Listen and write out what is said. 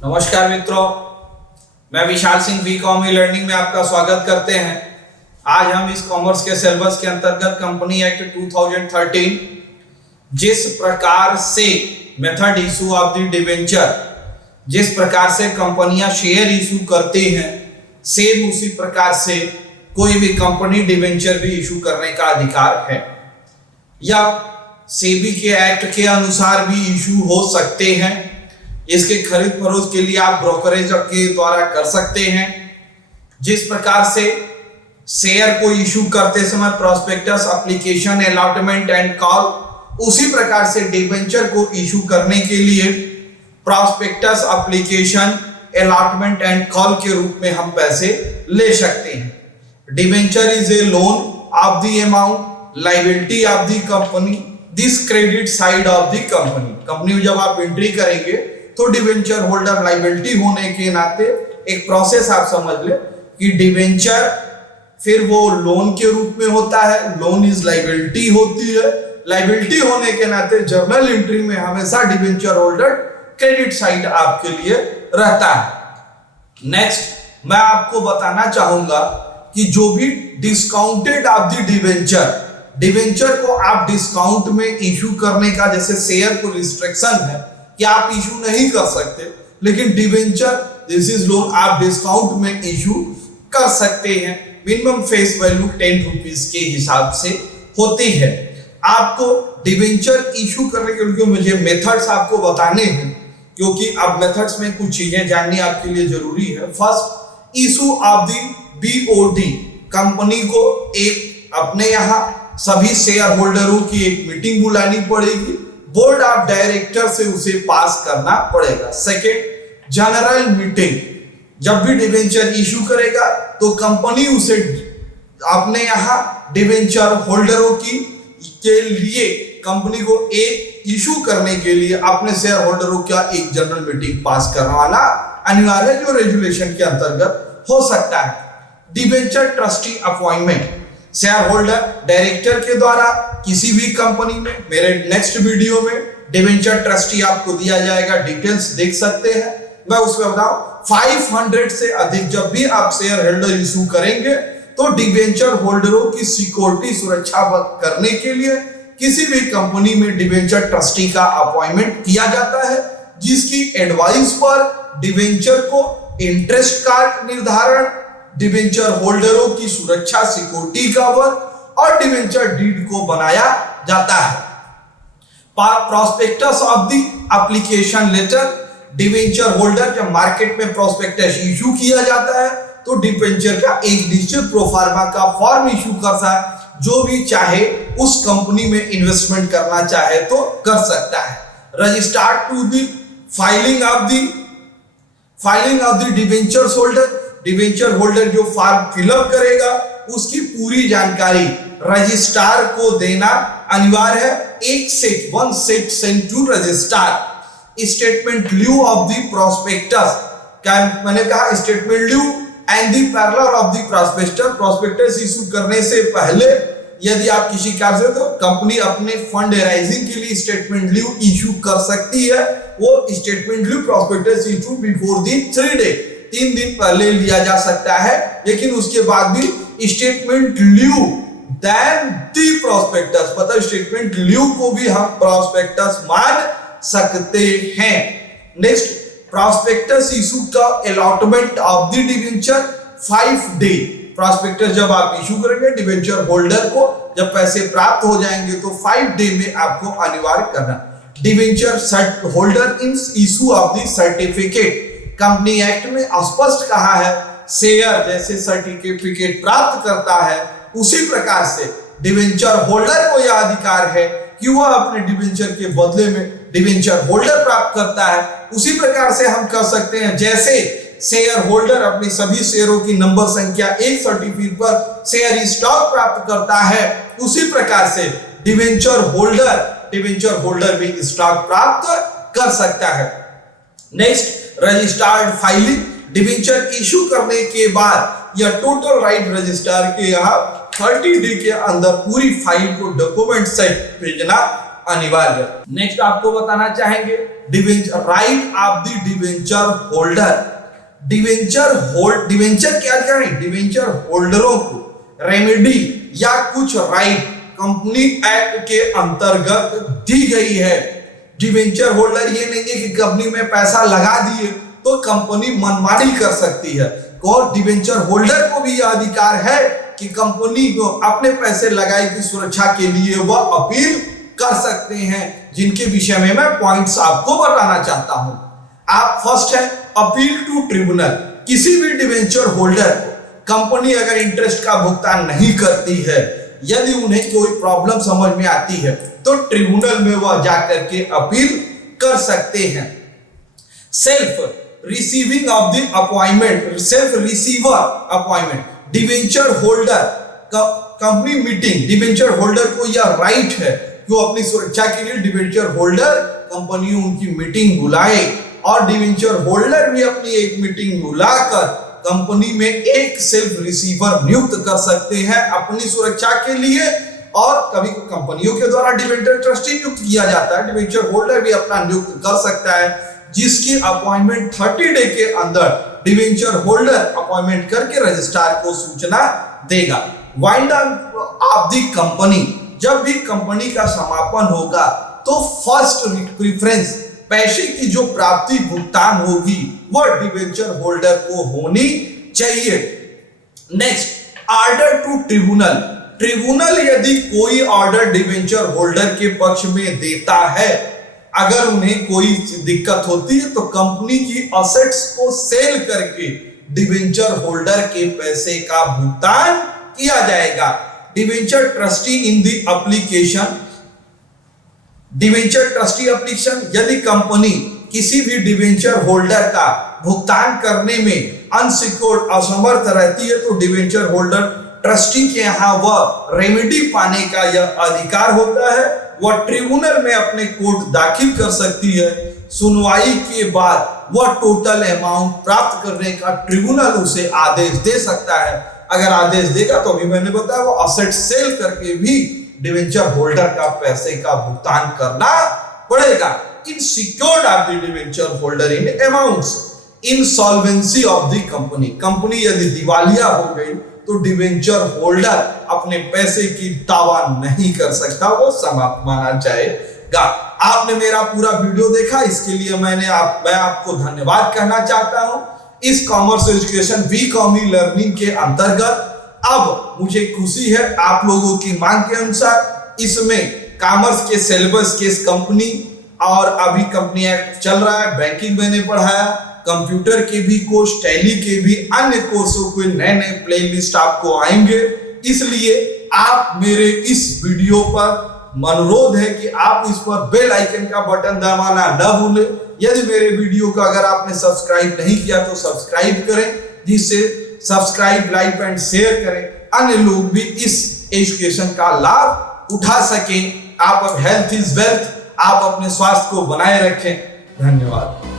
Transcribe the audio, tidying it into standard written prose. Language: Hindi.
नमस्कार मित्रों, मैं Vishal Singh BCom e learning में आपका स्वागत करते हैं। आज हम इस कॉमर्स के सिलेबस के अंतर्गत कंपनी एक्ट 2013 जिस प्रकार से method issue of the debenture, जिस प्रकार से कंपनियां शेयर इशू करती हैं, सेम उसी प्रकार से कोई भी कंपनी डिबेंचर भी इशू करने का अधिकार है या सेबी के एक्ट के अनुसार भी इशू हो सकते हैं। इसके खरीद फरोख्त के लिए आप ब्रोकरेज के द्वारा कर सकते हैं। जिस प्रकार से शेयर को इशू करते समय prospectus, application, allotment and call, उसी प्रकार से डिबेंचर को इशू करने के लिए prospectus, application, allotment and call के रूप में हम पैसे ले सकते हैं। Debenture is a loan of the amount liability of the company, this credit side of the company. Company में जब आप एंट्री करेंगे तो डिबेंचर होल्डर लायबिलिटी होने के नाते एक प्रोसेस आप समझ ले कि डिबेंचर फिर वो लोन के रूप में होता है, लोन इज लायबिलिटी होती है। लायबिलिटी होने के नाते जर्नल एंट्री में हमेशा डिबेंचर होल्डर क्रेडिट साइड आपके लिए रहता है। नेक्स्ट मैं आपको बताना चाहूंगा कि जो भी डिस्काउंटेड ऑफ द डिबेंचर को आप डिस्काउंट में इशू करने का, जैसे शेयर को रिस्ट्रिक्शन है कि आप इशू नहीं कर सकते, लेकिन डिबेंचर दिस इज लोन आप डिस्काउंट में इशू कर सकते हैं। मिनिमम फेस वैल्यू 10 रुपीज के हिसाब से होती है। आपको डिबेंचर इशू करने के लिए मुझे मेथड्स आपको बताने हैं, क्योंकि अब मेथड्स में कुछ चीजें जाननी आपके लिए जरूरी है। First, issue of the BOD, company को एक अपने यहाँ सभी शेयर होल्डरों की एक मीटिंग बुलानी पड़ेगी, बोर्ड ऑफ डायरेक्टर से उसे पास करना पड़ेगा। सेकेंड, जनरल मीटिंग, जब भी डिबेंचर इशू करेगा तो कंपनी उसे अपने यहाँ डिबेंचर होल्डरों की के लिए कंपनी को एक इशू करने के लिए अपने शेयर होल्डरों का एक जनरल मीटिंग पास करवाना अनिवार्य, जो रेजुलेशन के अंतर्गत हो सकता है। Debenture trustee appointment, share holder director के द्वारा किसी भी कंपनी में, मेरे नेक्स्ट वीडियो में डिबेंचर ट्रस्टी आपको दिया जाएगा, डिटेल्स देख सकते हैं। मैं उसमें बताऊं 500 से अधिक जब भी आप शेयर होल्डर इशू करेंगे तो डिबेंचर होल्डरों की सिक्योरिटी सुरक्षा करने के लिए किसी भी कंपनी में डिबेंचर ट्रस्टी का अपॉइंटमेंट किया जाता है, जिसकी एडवाइस पर डिबेंचर को इंटरेस्ट का निर्धारण, डिबेंचर होल्डरों की सुरक्षा सिक्योरिटी कवर और डिबेंचर डीड को बनाया जाता है। Prospectus of the application letter, debenture holder जब मार्केट में प्रोस्पेक्टस इशू किया जाता है तो डिबेंचर का एक निश्चित प्रोफार्मा का फॉर्म इशू करता है, जो भी चाहे उस कंपनी में इन्वेस्टमेंट करना चाहे तो कर सकता है। Registered to the filing of the debenture holder, debenture holder जो फॉर्म फिलअप करेगा उसकी पूरी जानकारी रजिस्ट्रार को देना अनिवार्य है। One set send to registrar. Statement lieu of the prospectus, क्या मैंने कहा, statement lieu and the parallel of the prospectus issue करने से पहले यदि आप किसी कार्य से, तो कंपनी अपने फंड राइजिंग के लिए स्टेटमेंट ल्यू इशू कर सकती है। वो statement lieu prospectus issue before the 3 day, 3 दिन पहले लिया जा सकता है, लेकिन उसके बाद भी स्टेटमेंट ल्यू देन दी प्रोस्पेक्टस, मतलब स्टेटमेंट ल्यू को भी हम प्रोस्पेक्टस मान सकते हैं। नेक्स्ट, प्रोस्पेक्टस इशू का allotment of the debenture 5 day, prospectus जब आप इशू करेंगे डिबेंचर होल्डर को, जब पैसे प्राप्त हो जाएंगे तो 5 डे में आपको अनिवार्य करना। Debenture holder in issue of the certificate, company act में स्पष्ट कहा है, शेयर जैसे सर्टिफिकेट प्राप्त करता है उसी प्रकार से डिबेंचर होल्डर को यह अधिकार है कि वह अपने डिबेंचर के बदले में डिबेंचर होल्डर प्राप्त करता है। उसी प्रकार से हम कर सकते हैं, जैसे शेयर होल्डर अपनी सभी शेयरों की नंबर संख्या एक सर्टिफिकेट पर शेयर स्टॉक प्राप्त करता है, उसी प्रकार से डिबेंचर होल्डर भी स्टॉक प्राप्त कर सकता है। Next, registered filing, debenture issue करने के बाद या टोटल राइट रजिस्ट्रार के यहाँ 30 डे के अंदर पूरी फाइल को डॉक्यूमेंट सेट भेजना अनिवार्य। नेक्स्ट आपको बताना चाहेंगे right of the debenture holder. Debenture क्या क्या है? डिवेंचर होल्डरों को रेमेडी या कुछ राइट कंपनी एक्ट के अंतर्गत दी गई है। डिवेंचर होल्डर ये नहीं है कि कंपनी में पैसा लगा दिए तो कंपनी मनमानी कर सकती है। और डिवेंचर होल्डर को भी यह अधिकार है कि कंपनी को अपने पैसे लगाए की सुरक्षा के लिए वह अपील कर सकते हैं, जिनके विषय में मैं पॉइंट्स आपको बताना चाहता हूं। आप फर्स्ट है अपील टू ट्रिब्यूनल। किसी भी डिवेंचर होल्डर को कंपनी अगर इंटरेस्ट का भुगतान नहीं करती है, यदि उन्हें कोई प्रॉब्लम समझ में आती है तो ट्रिब्यूनल में वह जाकर के अपील कर सकते हैं। Self receiving of the appointment, self receiver appointment, debenture holder company meeting, debenture holder को यह राइट है कि वो अपनी सुरक्षा के लिए डिवेंचर होल्डर कंपनी उनकी मीटिंग बुलाए और डिवेंचर होल्डर भी अपनी एक मीटिंग बुलाकर कंपनी में एक सेल्फ रिसीवर नियुक्त कर सकते हैं अपनी सुरक्षा के लिए। और कभी कंपनियों के द्वारा डिवेंचर ट्रस्टी नियुक्त किया जाता है, डिवेंचर होल्डर भी अपना नियुक्त कर सकता है, जिसकी अपॉइंटमेंट 30 डे के अंदर डिवेंचर होल्डर अपॉइंटमेंट करके रजिस्ट्रार को सूचना देगा। Wind down of the company, जब भी कंपनी का समापन होगा तो फर्स्ट प्रेफरेंस पैसे की जो प्राप्ति भुगतान होगी वह डिवेंचर होल्डर को होनी चाहिए। Next order to tribunal. Tribunal यदि कोई ऑर्डर डिवेंचर होल्डर के पक्ष में देता है, अगर उन्हें कोई दिक्कत होती है तो कंपनी की असेट्स को सेल करके डिवेंचर होल्डर के पैसे का भुगतान किया जाएगा। Debenture trustee in the application, debenture trustee application, यदि कंपनी किसी भी डिवेंचर होल्डर का भुगतान करने में अनसिक्योर्ड असमर्थ रहती है तो डिवेंचर होल्डर ट्रस्टी के यहाँ वह रेमेडी पाने का यह अधिकार होता है। वह ट्रिब्यूनल में अपने कोर्ट दाखिल कर सकती है। सुनवाई के बाद वह टोटल अमाउंट प्राप्त करने का ट्रिब्यूनल उसे आदेश दे सकता है। अगर आदेश देगा तो अभी मैंने बताया वो असेट सेल करके भी डिवेंचर होल्डर का पैसे का भुगतान करना पड़ेगा। In secured of the debenture holder in amounts, insolvency of the company, company यदि दिवालिया हो गई तो डिवेंचर होल्डर अपने पैसे की दावा नहीं कर सकता, वो समाप्त माना जाएगा। आपने मेरा पूरा वीडियो देखा, इसके लिए मैं आपको धन्यवाद कहना चाहता हूं। इस कॉमर्स एजुकेशन वी कॉमी लर्निंग के अंतर्गत अब मुझे खुशी है आप लोगों की मांग के अनुसार इसमें कॉमर्स के सिलेबस के कंपनी और अभी कंपनी एक्ट चल रहा है, बैंकिंग मैंने पढ़ाया, कंप्यूटर के भी कोर्स, टैली के भी अन्य कोर्सों के नए नए प्लेलिस्ट आपको आएंगे। इसलिए आप मेरे इस वीडियो पर अनुरोध है कि आप इस पर बेल आइकन का बटन दबाना न भूलें। यदि मेरे वीडियो को अगर आपने सब्सक्राइब नहीं किया तो सब्सक्राइब करें, जिससे सब्सक्राइब, लाइक एंड शेयर करें, अन्य लोग भी इस एजुकेशन का लाभ उठा सकें। आप हेल्थ इज वेल्थ, आप अपने स्वास्थ्य को बनाए रखें। धन्यवाद।